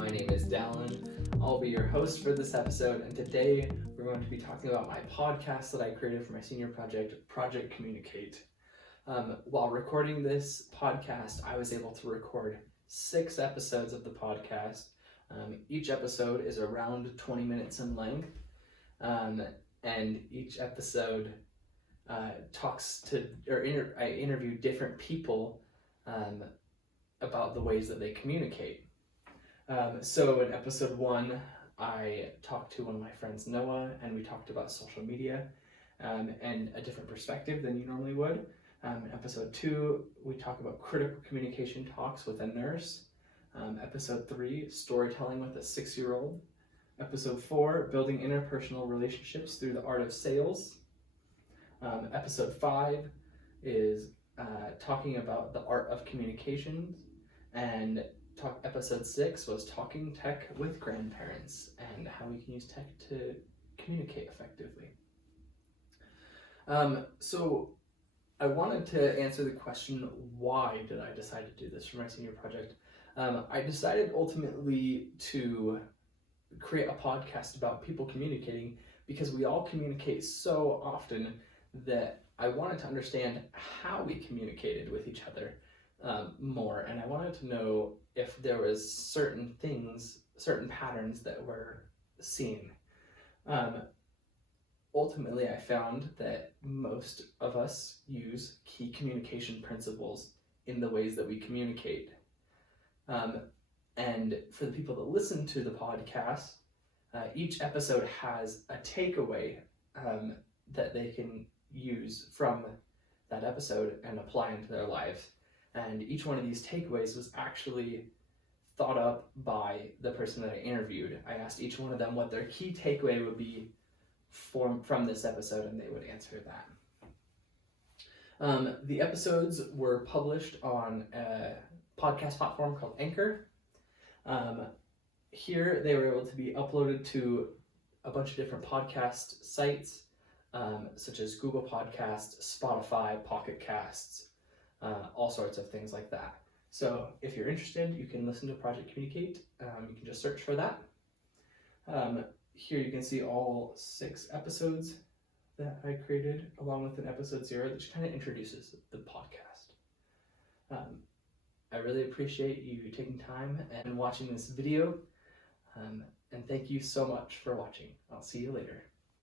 my name is Dallin. I'll be your host for this episode, and today we're going to be talking about my podcast that I created for my senior project, Project Communicate. While recording this podcast, I was able to record 6 episodes of the podcast. Each episode is around 20 minutes in length, and each episode I interview different people about the ways that they communicate. So in episode 1, I talked to one of my friends, Noah, and we talked about social media and a different perspective than you normally would. In episode 2, we talk about critical communication talks with a nurse. Episode 3, storytelling with a 6-year-old. Episode 4, building interpersonal relationships through the art of sales. Episode 5 is talking about the art of communications, and episode 6 was talking tech with grandparents and how we can use tech to communicate effectively. So I wanted to answer the question, why did I decide to do this for my senior project? I decided ultimately to create a podcast about people communicating because we all communicate so often that I wanted to understand how we communicated with each other more, and I wanted to know if there was certain patterns that were seen. Ultimately, I found that most of us use key communication principles in the ways that we communicate. And for the people that listen to the podcast, each episode has a takeaway that they can use from that episode and apply into their lives. And each one of these takeaways was actually thought up by the person that I interviewed. I asked each one of them what their key takeaway would be from this episode, and they would answer that. The episodes were published on a podcast platform called Anchor. Here they were able to be uploaded to a bunch of different podcast sites, such as Google Podcasts, Spotify, Pocket Casts, all sorts of things like that. So if you're interested, you can listen to Project Communicate. You can just search for that. Here you can see all 6 episodes that I created, along with an episode 0 that just kind of introduces the podcast. I really appreciate you taking time and watching this video, and thank you so much for watching. I'll see you later.